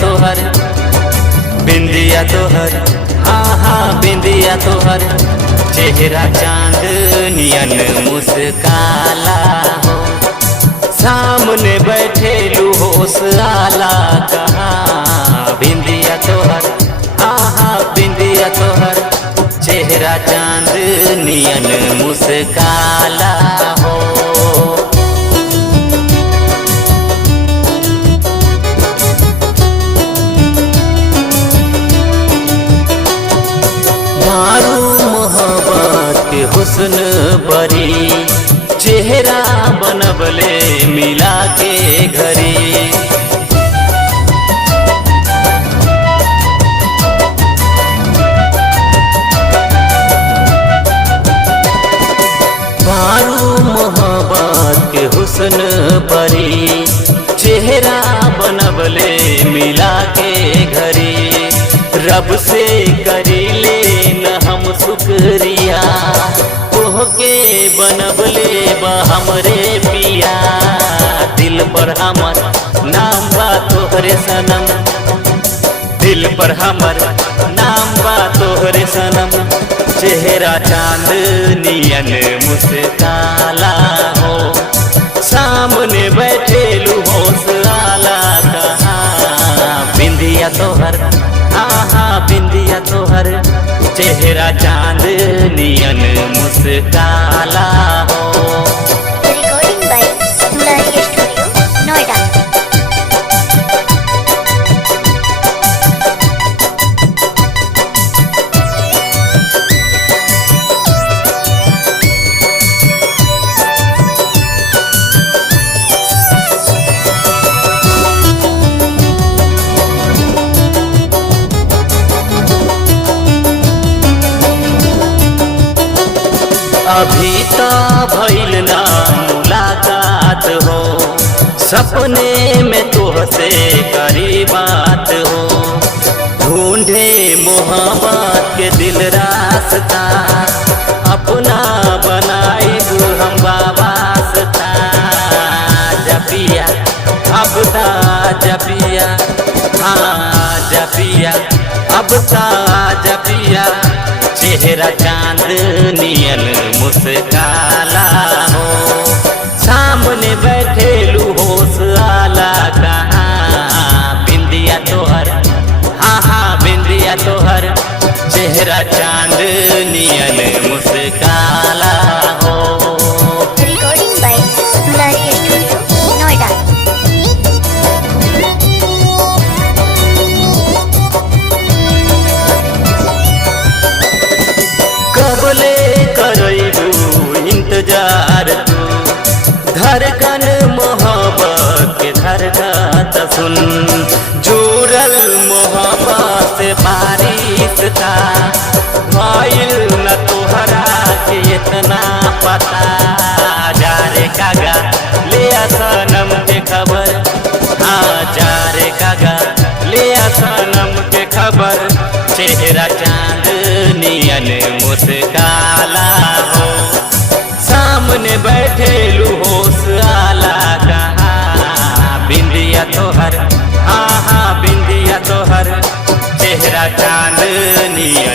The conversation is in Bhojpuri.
तोहर, बिंदिया तोहर, हाँ हाँ बिंदिया तोहर, चेहरा चांदनियन मुस्काला हो, सामने बैठे लूहोस आला कहाँ। बिंदिया तोहर, हाँ हाँ बिंदिया तोहर, चेहरा चांदनियन मुस्काला हो। मारू मोहब्बत के हुस्न बरी, चेहरा बनबले मिला के घरी। मारू मोहब्बत के हुस्न बरी, चेहरा बनबले मिला के घरी। रब से करी ले न हम शुक्रिया, तोहके बनबले बा हमरे पिया। दिल पर हमर नाम बा तोहरे सनम, दिल पर हमर नाम बा तोहरे सनम, चेहरा चांदनियन मुस्काला हो, सामने बैठे लूहोस आला कहाँ। बिंदिया तोहर, हाँ हाँ बिंदिया तोहर, चेहरा चांदनियन मुस्काला हो। Recording by Dularya Studio, Noida. अभी तो भइल ना मुलाकात हो, सपने में तोहसे करी बात हो। ढूंढे मोहब्बत के दिल रास्ता, अपना बनाई हम वास्ता। जपिया अब ता जपिया, हाँ जपिया अब ता जपिया, चेहरा चांदनियन मुस्काला हो, सामने बैठे लूहोस आला कहाँ। बिंदिया तोहर, हाँ हाँ बिंदिया तोहर, चेहरा चांदनियन मुस्काला हो। Recording by Dularya Studio, Noida. कबले करैबू इंतजार तू, धड़कन मोहब्बत के धड़कत सुन। जुड़ल मोहब्बत से बारिश था, भइल न तोहरा के इतना पता। जा रे कागा ले आ सनम के खबर, हाँ जा रे कागा ले आ सनम के खबर, चेहरा चांदनियन मुस्काला हो, सामने बैठे लूहोस आला कहाँ। बिंदिया तोहर, हाँ हाँ बिंदिया तोहर, चेहरा चांदनियन